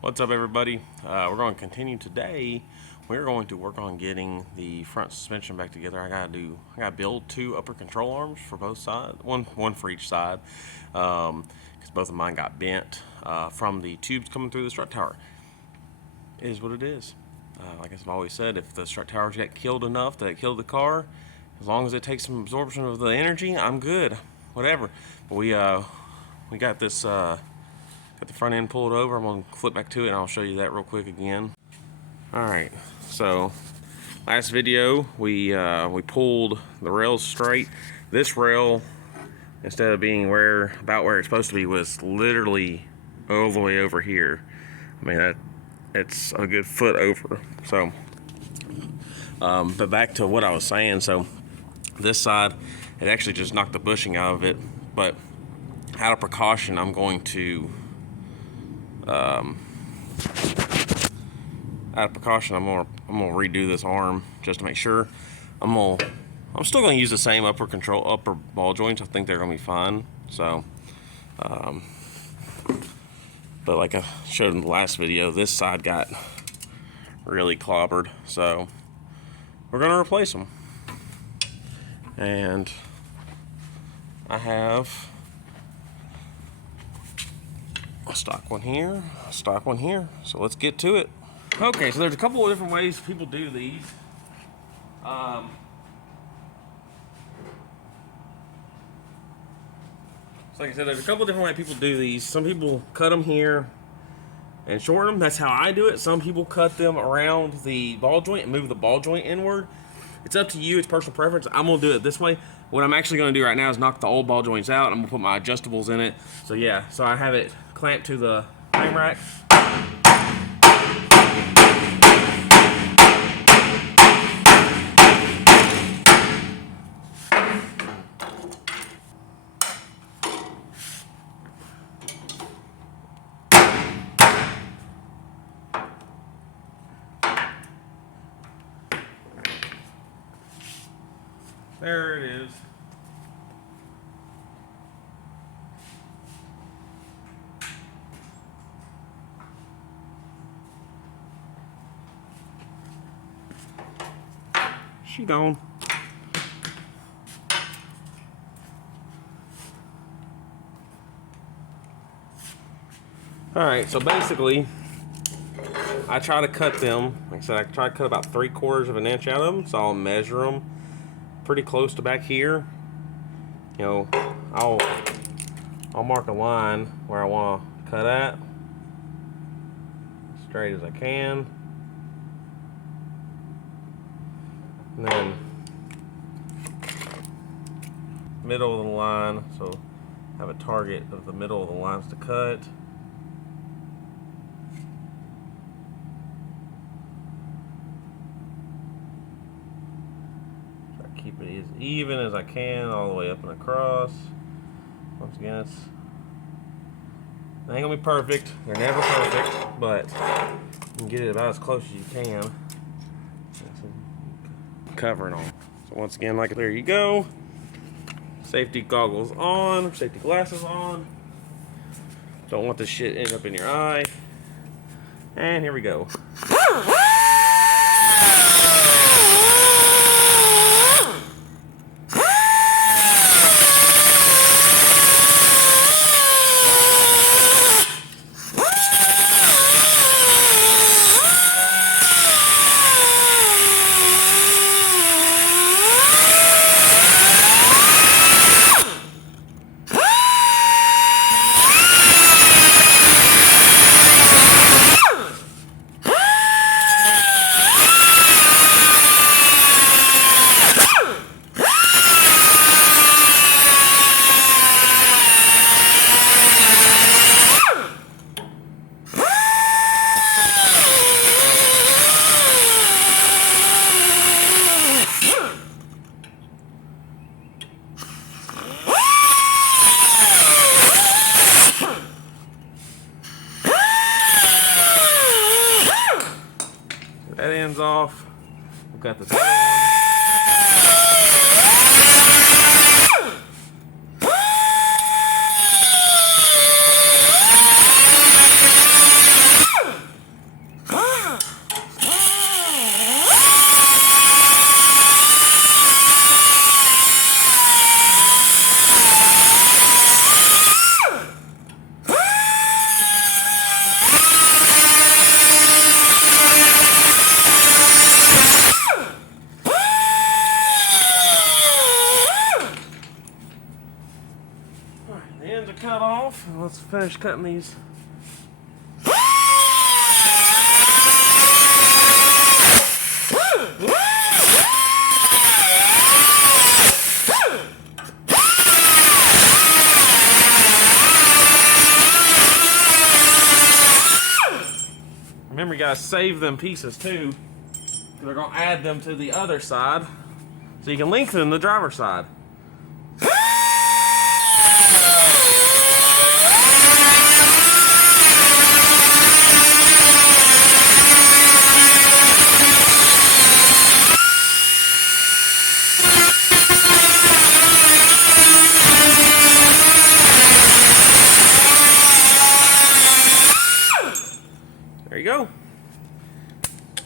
What's up, everybody? We're going to continue today. We're going to work on getting the front suspension back together. I gotta build two upper control arms for both sides, one for each side, because both of mine got bent from the tubes coming through the strut tower. It is what it is. Like I've always said, if the strut towers get killed enough that it killed the car, as long as it takes some absorption of the energy, I'm good. Whatever. But we got this. Got the front end pulled over. I'm going to flip back to it and I'll show you that real quick again. Alright, so last video we pulled the rails straight. This rail, instead of being about where it's supposed to be, was literally all the way over here. I mean, it's a good foot over. So, but back to what I was saying. So this side, it actually just knocked the bushing out of it. But out of precaution, I'm going to I'm gonna redo this arm just to make sure. I'm still gonna use the same upper ball joints. I think they're gonna be fine. So, but like I showed in the last video, this side got really clobbered. So we're gonna replace them. And I have a stock one here, a stock one here. So let's get to it. Okay, so there's a couple of different ways people do these. So like I said, there's a couple of different ways people do these. Some people cut them here and shorten them. That's how I do it. Some people cut them around the ball joint and move the ball joint inward. It's up to you. It's personal preference. I'm gonna do it this way. What I'm actually gonna do right now is knock the old ball joints out. I'm gonna put my adjustables in it. So yeah, so I have it clamped to the frame rack. There it is. She gone. Alright, so basically, I try to cut them. Like I said, I try to cut about 3/4 of an inch out of them, so I'll measure them pretty close to back here. You know, I'll mark a line where I want to cut at, as straight as I can, and then middle of the line, so have a target of the middle of the lines to cut. Keep it as even as I can all the way up and across. Once again, they ain't gonna be perfect. They're never perfect, but you can get it about as close as you can. Covering on. So once again, like there you go. Safety goggles on, safety glasses on. Don't want this shit end up in your eye. And here we go. That end's off. We've got this other one. let's finish cutting these. Remember, you guys save them pieces too. We're gonna add them to the other side so you can lengthen the driver's side. There you go.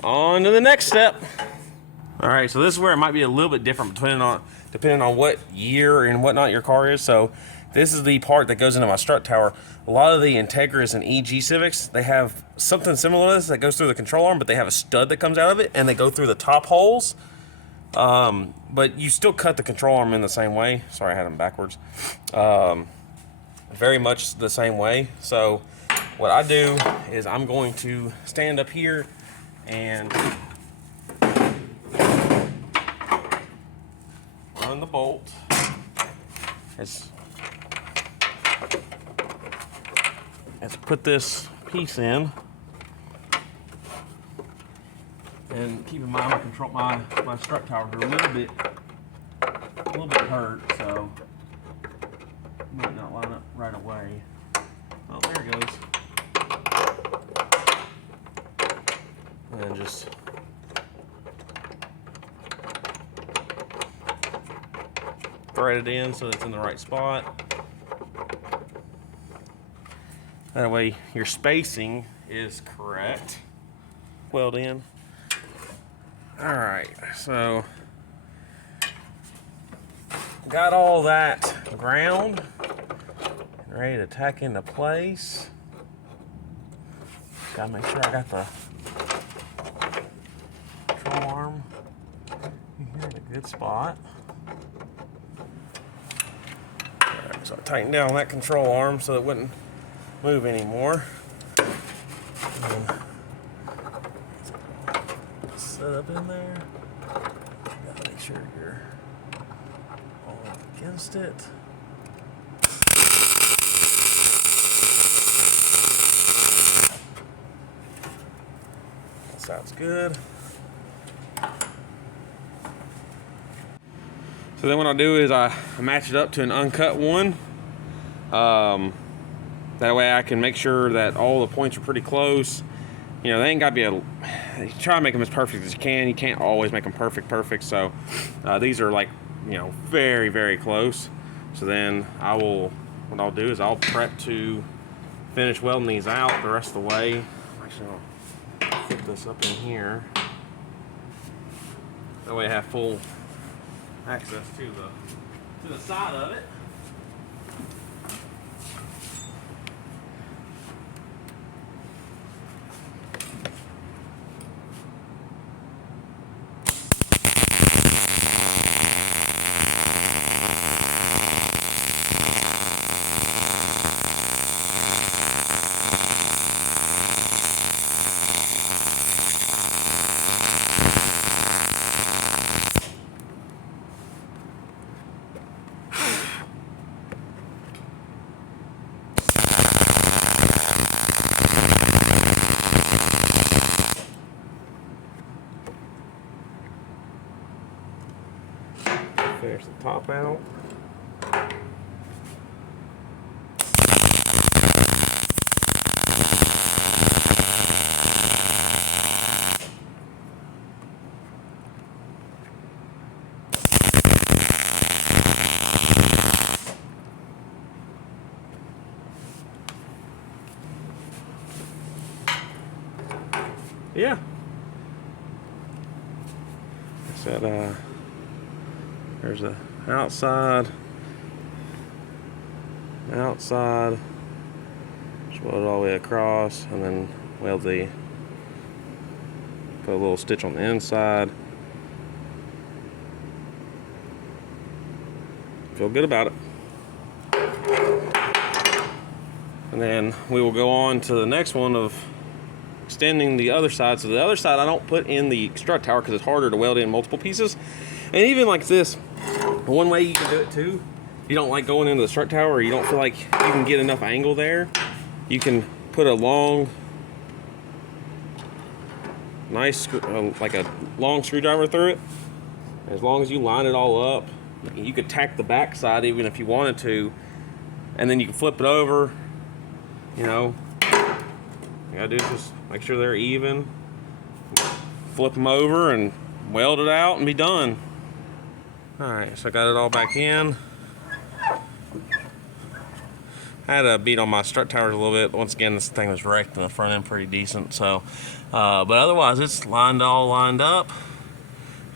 On to the next step. All right, so this is where it might be a little bit different depending on what year and whatnot your car is. So this is the part that goes into my strut tower. A lot of the Integras and EG Civics, they have something similar to this that goes through the control arm, but they have a stud that comes out of it and they go through the top holes. But you still cut the control arm in the same way. Sorry, I had them backwards. Very much the same way. So what I do is I'm going to stand up here and run the bolt. Let's put this piece in, and keep in mind my strut tower are a little bit hurt, so it might not line up right away. Oh, there it goes. And then just thread it in so it's in the right spot. That way your spacing is correct. Weld in. All right, so got all that ground and ready to tack into place. Gotta make sure I got the control arm here in a good spot. All right, so I tightened down that control arm so it wouldn't move anymore. Set up in there. Gotta make sure you're all up against it. That sounds good. So then what I'll do is I match it up to an uncut one. That way I can make sure that all the points are pretty close. You know, they ain't got to be you try to make them as perfect as you can. You can't always make them perfect. So these are like, you know, very, very close. So then what I'll do is I'll prep to finish welding these out the rest of the way. Actually, I'll put this up in here. That way I have full access to the side of it. Finish the top out. Yeah. I said, there's the outside, just weld it all the way across, and then put a little stitch on the inside. Feel good about it. And then we will go on to the next one of extending the other side. So the other side I don't put in the strut tower because it's harder to weld in multiple pieces. And even like this, one way you can do it too, you don't like going into the strut tower, or you don't feel like you can get enough angle there, you can put a long, nice, like a long screwdriver through it. As long as you line it all up, you could tack the back side even if you wanted to, and then you can flip it over. You know, you gotta do is just make sure they're even, flip them over and weld it out and be done. Alright, so I got it all back in. I had a beat on my strut towers a little bit, but once again this thing was wrecked in the front end pretty decent, so but otherwise it's all lined up.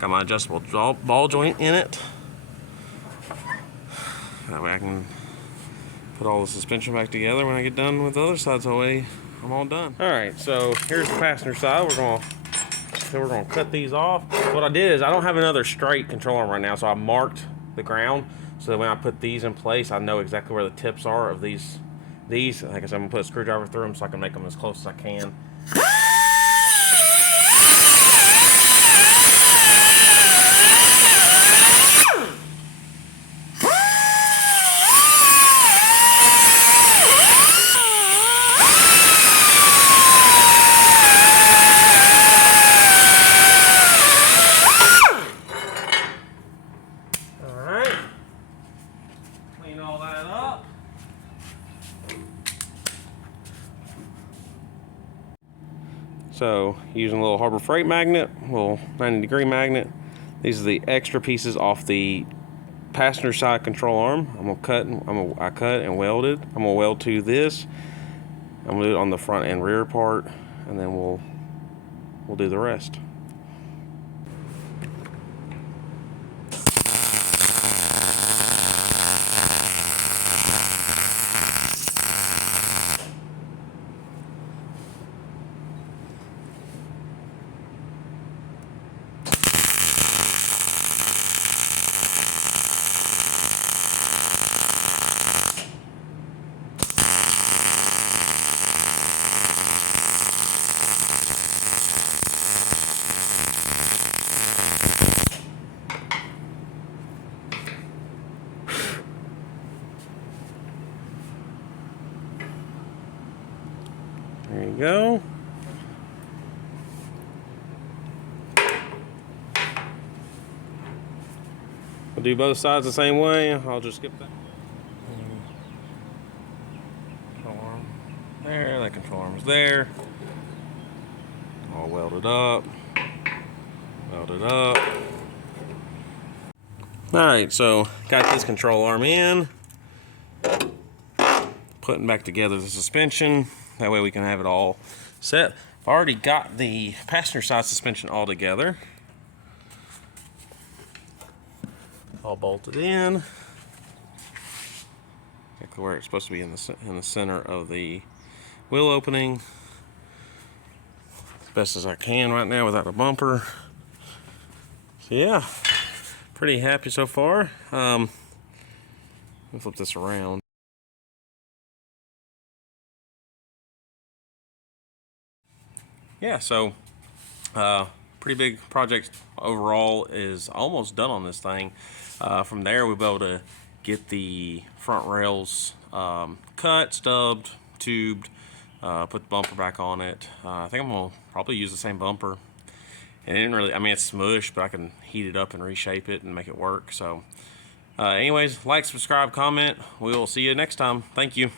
Got my adjustable ball joint in it. That way I can put all the suspension back together when I get done with the other side, so I'm all done. Alright, so here's the passenger side. We're gonna cut these off. What I did is I don't have another straight control arm right now, so I marked the ground so that when I put these in place, I know exactly where the tips are of these. Like I said, I'm gonna put a screwdriver through them so I can make them as close as I can. So using a little Harbor Freight magnet, a little 90-degree magnet. These are the extra pieces off the passenger side control arm. I cut and welded. I'm gonna weld to this. I'm gonna do it on the front and rear part, and then we'll do the rest. There you go. We'll do both sides the same way. I'll just skip that. Control arm there, that control arm is there. All welded up. Welded up. Alright, so got this control arm in. Putting back together the suspension. That way we can have it all set. I've already got the passenger side suspension all together. All bolted in. Exactly where it's supposed to be in the center of the wheel opening. As best as I can right now without a bumper. So yeah, pretty happy so far. Let me flip this around. Yeah, so pretty big project overall is almost done on this thing. From there we'll be able to get the front rails cut, stubbed, tubed, put the bumper back on it. I think I'm gonna probably use the same bumper. And it didn't really, I mean, it's smushed, but I can heat it up and reshape it and make it work. So anyways, like, subscribe, comment. We'll see you next time. Thank you.